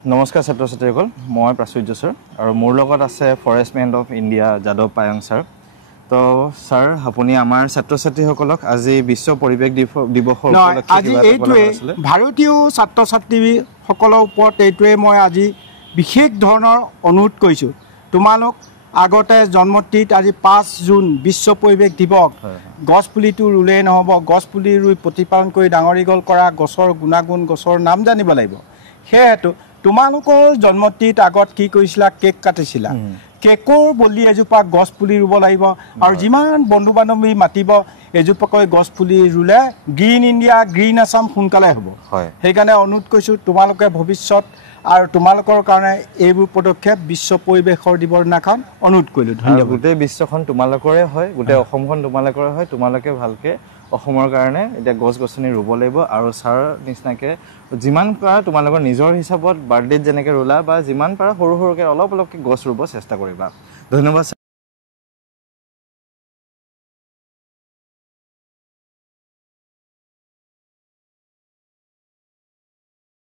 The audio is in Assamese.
নমস্কাৰ ছাত্ৰ ছাত্ৰীসকল মই প্ৰাচুৰ্য ছাৰ আৰু মোৰ লগত আছে ফৰেষ্টমেন অফ ইণ্ডিয়া যাদৱ পায়ং ছাৰ তো ছাৰ আপুনি আমাৰ ছাত্ৰ ছাত্ৰীসকলক আজি বিশ্ব পৰিৱেশ দিৱস উপলক্ষে আজি এইটোৱে ভাৰতীয় ছাত্ৰ ছাত্ৰীসকলৰ ওপৰত এইটোৱে মই আজি বিশেষ ধৰণৰ অনুৰোধ কৰিছোঁ তোমালোক আগতে জন্মতিথিত আজি 5 জুন বিশ্ব পৰিৱেশ দিৱস গছ পুলিটো ৰুলেই নহ'ব গছ পুলি ৰুই প্ৰতিপালন কৰি ডাঙৰীগল কৰা গছৰ গুণাগুণ গছৰ নাম জানিব লাগিব সেয়েতো তোমালোকৰ জন্মতিথিত আগত কি কৰিছিলা কেক কাটিছিলা কেকৰ বলি এজোপা গছ পুলি ৰুব লাগিব আৰু যিমান বন্ধু বান্ধৱী মাতিব এজোপাকৈ গছ পুলি ৰুলে গ্ৰীণ ইণ্ডিয়া গ্ৰীণ আসাম সোনকালে হ'ব সেইকাৰণে অনুৰোধ কৰিছোঁ তোমালোকে ভৱিষ্যত আৰু তোমালোকৰ কাৰণে এইবোৰ পদক্ষেপ বিশ্ব পৰিৱেশৰ দিৱসৰ দিনাখন অনুৰোধ কৰিলোঁ ধন্যবাদ গোটেই বিশ্বখন তোমালোকৰে হয় গোটেই অসমখন তোমালোকৰে হয় তোমালোকে ভালকৈ অসমৰ কাৰণে এতিয়া গছ গছনি ৰুব লাগিব আৰু ছাৰ নিচিনাকৈ যিমান পাৰা তোমালোকৰ নিজৰ হিচাপত বাৰ্থডেত যেনেকৈ ৰুলা বা যিমান পাৰা সৰু সৰুকৈ অলপ অলপকৈ গছ ৰুব চেষ্টা কৰিবা ধন্যবাদ।